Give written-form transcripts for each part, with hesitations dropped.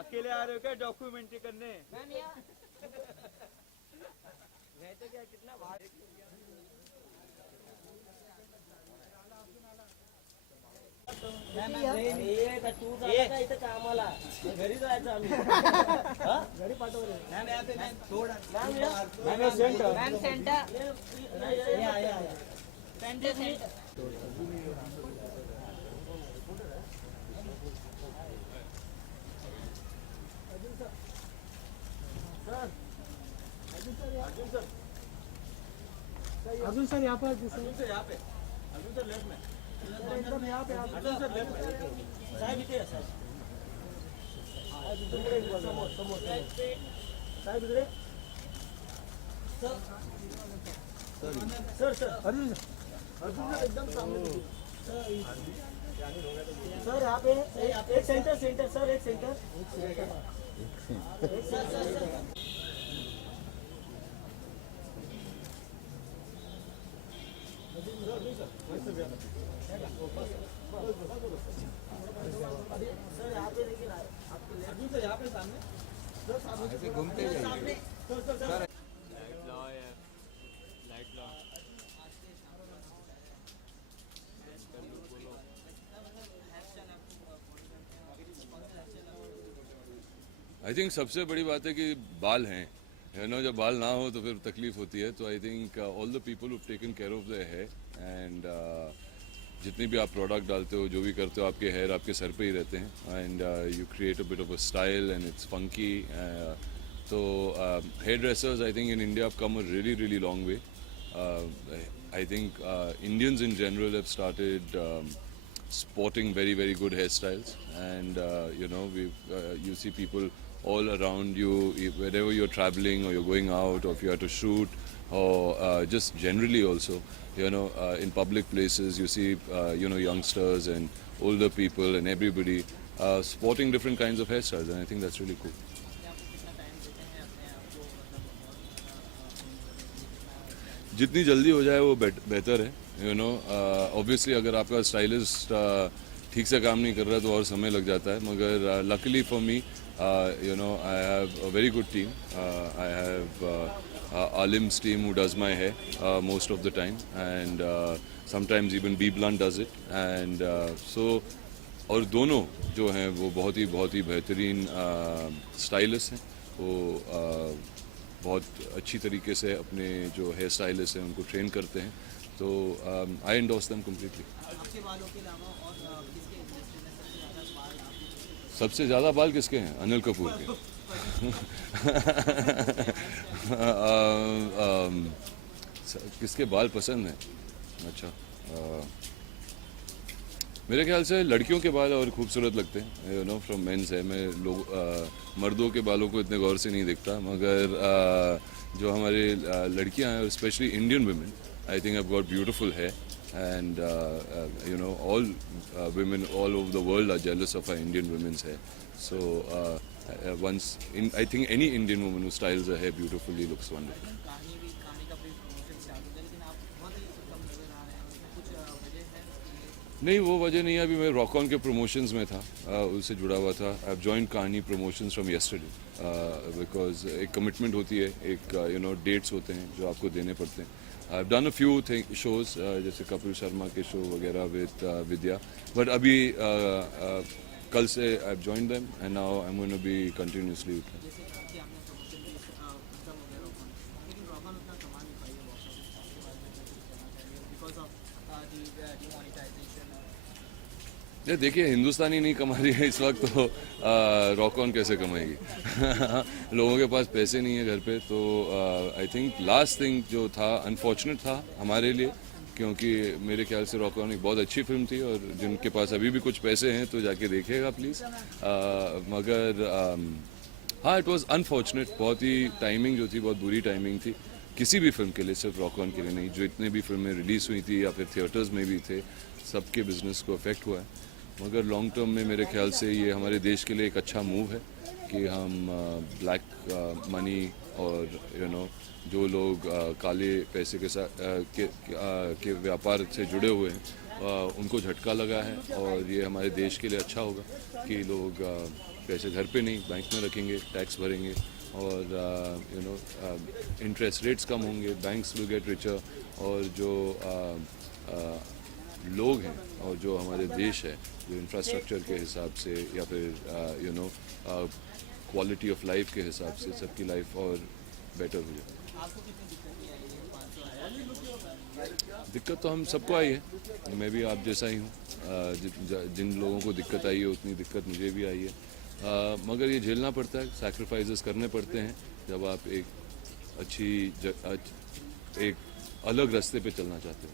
अकेले आ रहे हो क्या डॉक्यूमेंट्री करने? वैसे क्या कितना भारी इथं कामाला घरी जायचं आम्ही घरी पाठवलं मॅम सेंटर अर्जुन सर यहाँ पर अर्जुन सर यहाँ पे, अर्जुन सर लेफ्ट में, एकदम यहाँ पे अर्जुन सर लेफ्ट में। साहेब इथे आहे, साहेब साहेब इकडे sir sir Arjun Arjun sir एकदम सामने सर यहाँ पे एक सेंटर सेंटर सर एक सेंटर एक सर सर सर यहाँ पे देखिए अर्जुन सर यहाँ पे सामने। ऐसे घूमते जाइए। लाइट लाओ यार, लाइट लाओ। आई थिंक सबसे बड़ी बात है कि बाल हैं, यू नो, जब बाल ना हो तो फिर तकलीफ होती है। तो I think all the people who taken care of the hair and जितनी भी आप प्रोडक्ट डालते हो, जो भी करते हो, आपके हेयर आपके सर पे ही रहते हैं and you create a bit of a style and it's funky. तो hair dressers I think in India have come a really really long way. I think Indians in general have started sporting very very good hairstyles and you know you see people all around you wherever you're traveling or you're going out or if you have to shoot or just generally also, you know, in public places you see you know, youngsters and older people and everybody sporting different kinds of hairstyles, and I think that's really cool. जितनी जल्दी हो जाए वो बेहतर है, you know. Obviously अगर आपका stylist ठीक से काम नहीं कर रहा है तो और समय लग जाता है, मगर luckily for me, you know, I have a very good team. I have Alim's team who does my hair most of the time, and sometimes even B Blunt does it, and so और दोनों जो हैं वो बहुत ही बेहतरीन stylist हैं. वो बहुत अच्छी तरीके से अपने जो हेयर स्टाइलिस्ट हैं उनको ट्रेन करते हैं. तो आई एंडोर्स देम कम्प्लीटली. सबसे ज़्यादा बाल किसके हैं? अनिल कपूर के. किसके बाल पसंद हैं? अच्छा, मेरे ख्याल से लड़कियों के बाल और खूबसूरत लगते हैं, यू नो, फ्रॉम मेंस है. मैं मर्दों के बालों को इतने गौर से नहीं देखता, मगर जो हमारे लड़कियां हैं, specially Indian women, I think have got beautiful hair, and you know, all women all over the world are jealous of our Indian women's hair. So I think any Indian woman who styles her hair beautifully looks wonderful. नहीं, वो वजह नहीं है. अभी मैं rock on के promotions में था, उससे जुड़ा हुआ था. आई हैव जॉइंड कहानी प्रमोशंस फ्रॉम यस्टरडे, बिकॉज एक कमिटमेंट होती है, एक यू नो, डेट्स होते हैं जो आपको देने पड़ते हैं. I have done a few shows, जैसे कपिल शर्मा के शो वगैरह विद विद्या, बट अभी कल से I have joined them and now I am going to be continuously with them. ये देखिए, हिंदुस्तानी नहीं कमा रही है इस वक्त, तो रॉक ऑन कैसे कमाएगी? लोगों के पास पैसे नहीं है घर पे. तो आई थिंक लास्ट थिंग जो था अनफॉर्चुनेट था हमारे लिए, क्योंकि मेरे ख्याल से रॉक ऑन एक बहुत अच्छी फिल्म थी, और जिनके पास अभी भी कुछ पैसे हैं तो जाके देखिएगा प्लीज़. मगर हाँ, इट वॉज अनफॉर्चुनेट. बहुत ही टाइमिंग जो थी, बहुत बुरी टाइमिंग थी किसी भी फिल्म के लिए, सिर्फ रॉक ऑन के लिए नहीं. जो इतने भी फिल्में रिलीज़ हुई थी या फिर थिएटर्स में भी थे, सबके बिजनेस को अफेक्ट हुआ है. मगर लॉन्ग टर्म में मेरे ख्याल से ये हमारे देश के लिए एक अच्छा मूव है कि हम ब्लैक मनी और जो लोग काले पैसे के साथ के व्यापार से जुड़े हुए हैं उनको झटका लगा है। और ये हमारे देश के लिए अच्छा होगा कि लोग पैसे घर पे नहीं बैंक में रखेंगे, टैक्स भरेंगे और इंटरेस्ट रेट्स कम होंगे, बैंक्स विल गेट रिचर। और जो लोग हैं और जो हमारे देश है, जो इंफ्रास्ट्रक्चर के हिसाब से या फिर क्वालिटी ऑफ लाइफ के हिसाब से सबकी लाइफ और बेटर हो जाए। दिक्कत तो हम सबको आई है, मैं भी आप जैसा ही हूँ। जिन लोगों को दिक्कत आई है उतनी दिक्कत मुझे भी आई है, मगर ये झेलना पड़ता है, सैक्रिफाइसेस करने पड़ते हैं जब आप एक अलग रास्ते पे चलना चाहते हो।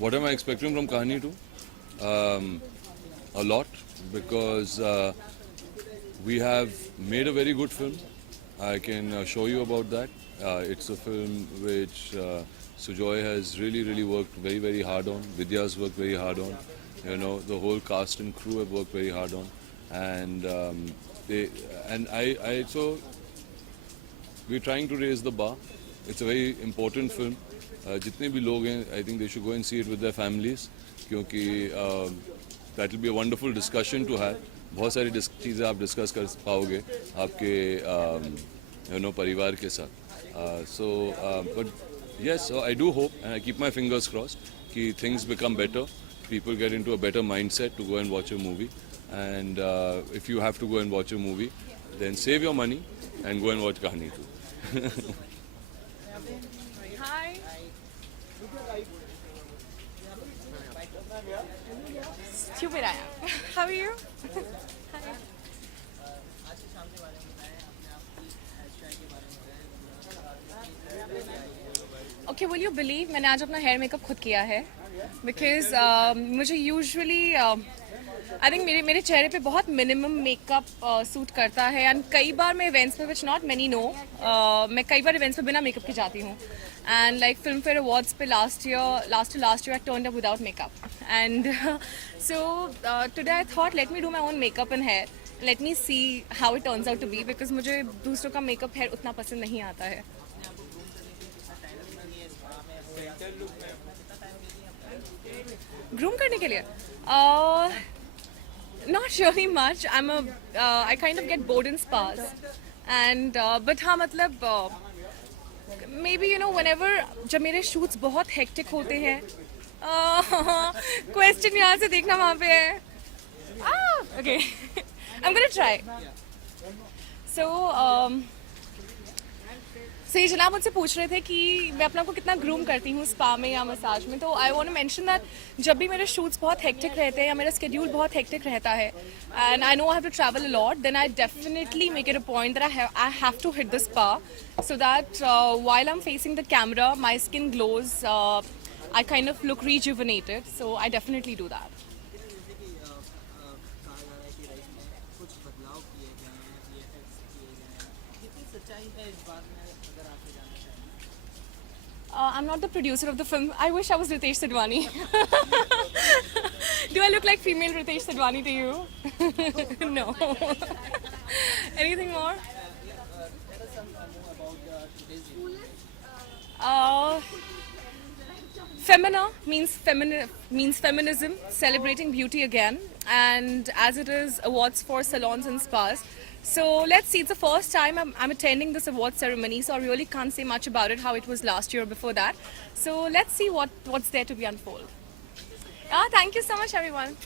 What am I expecting from Kahani 2? A lot, because we have made a very good film. I can show you about that. It's a film which Sujoy has really worked very hard on. Vidya's worked very hard on. The whole cast and crew have worked very hard on. And so we're trying to raise the bar. It's a very important film. जितने भी लोग हैं, I think they should go and see it with their families, क्योंकि that will be a wonderful discussion to have. बहुत सारी चीज़ें आप discuss कर पाओगे आपके परिवार के साथ. But yes, so I do hope and I keep my fingers crossed कि things become better, people get into a better mindset to go and watch a movie. And if you have to go and watch a movie, then save your money and go and watch Kahani 2. Hi. Stupid I am. How are you? Okay, will you believe मैंने आज अपना hair makeup खुद किया है, because मुझे usually I think मेरे चेहरे पे बहुत मिनिमम मेकअप सूट करता है. एंड कई बार मैं इवेंट्स पे, विच नॉट मेनी नो, मैं कई बार इवेंट्स पे बिना मेकअप के जाती हूँ. And like Filmfare awards पे last year I turned up without makeup. And so today I thought let me do my own makeup and hair, let me see how it turns out to be, because मुझे दूसरों का makeup hair उतना पसंद नहीं आता है. Groom करने के लिए not really much. I kind of get bored in spas, and but हाँ मतलब maybe whenever जब मेरे shoots बहुत hectic होते हैं, question यहाँ से देखना वहाँ पे है. Okay. I'm gonna try. So ये जनाब मुझसे पूछ रहे थे कि मैं अपना को कितना ग्रूम करती हूँ स्पा में या मसाज में. तो I want to mention that जब भी मेरे शूट्स बहुत हेक्टिक रहते हैं या मेरा स्केड्यूल बहुत हेक्टिक रहता है and I know I have to travel a lot, then I definitely make it a point that I have to hit the spa so that while I am facing the camera my skin glows, I kind of look rejuvenated. So I definitely do that. I'm not the producer of the film. I wish I was Ritesh Sidhwani. Do I look like female Ritesh Sidhwani to you? No. Anything more? Femina means feminism, celebrating beauty again, and as it is awards for salons and spas. So let's see, it's the first time I'm attending this award ceremony, so I really can't say much about it, how it was last year or before that. So let's see what's there to be unfold. Thank you so much, everyone.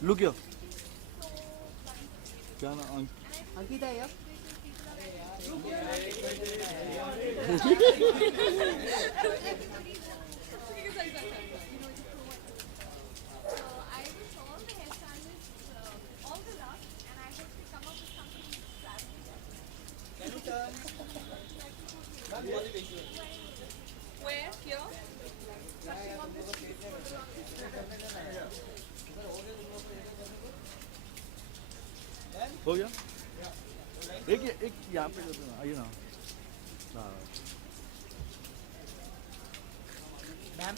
Look here. क्या ना अंकिता है. Where? Here? हो गया एक यहाँ पे जो ना, आइए ना हाँ मैम